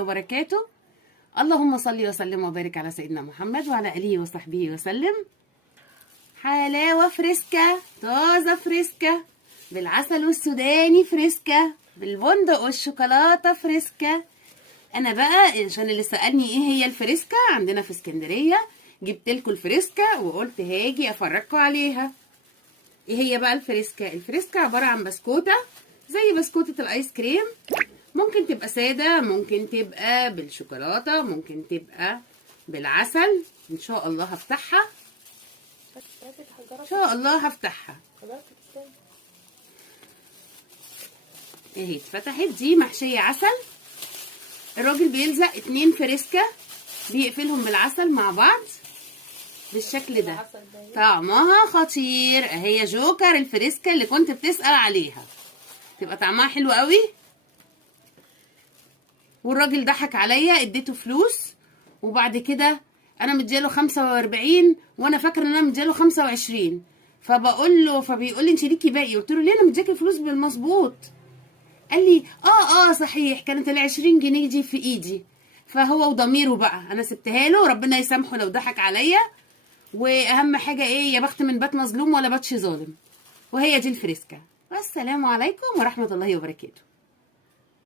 وبركاته. اللهم صل وسلم وبارك على سيدنا محمد وعلى اله وصحبه وسلم. حلاوه فريسكا طازه فريسكا بالعسل والسوداني فريسكا بالبندق والشوكولاته فريسكا. انا بقى عشان اللي سالني ايه هي الفريسكا عندنا في اسكندريه، جبت لكم الفريسكا وقلت هاجي افرجكم عليها. ايه هي بقى الفريسكا؟ الفريسكا عباره عن بسكوته زي بسكوته الايس كريم، ممكن تبقى ساده، ممكن تبقى بالشوكولاته، ممكن تبقى بالعسل. ان شاء الله هفتحها، ان شاء الله هفتحها. اهي اتفتحت، دي محشيه عسل. الراجل بيلزق 2 فريسكا بيقفلهم بالعسل مع بعض بالشكل ده، طعمها خطير. اهي جوكر الفريسكا اللي كنت بتسأل عليها، تبقى طعمها حلو قوي. والراجل ضحك عليا، اديته فلوس وبعد كده انا مدياله 45 وانا فاكره ان انا مدياله 25، فبيقول لي انت ليكي باقي. قلت له ليه؟ انا مدياكي الفلوس بالمظبوط. قال لي صحيح، كانت ال20 جنيه دي في ايدي. فهو وضميره بقى، انا سبتها له، ربنا يسامحه لو ضحك عليا. واهم حاجه ايه؟ يا بخت من بات مظلوم ولا باتش ظالم. وهي دي الفريسكا. والسلام عليكم ورحمه الله وبركاته.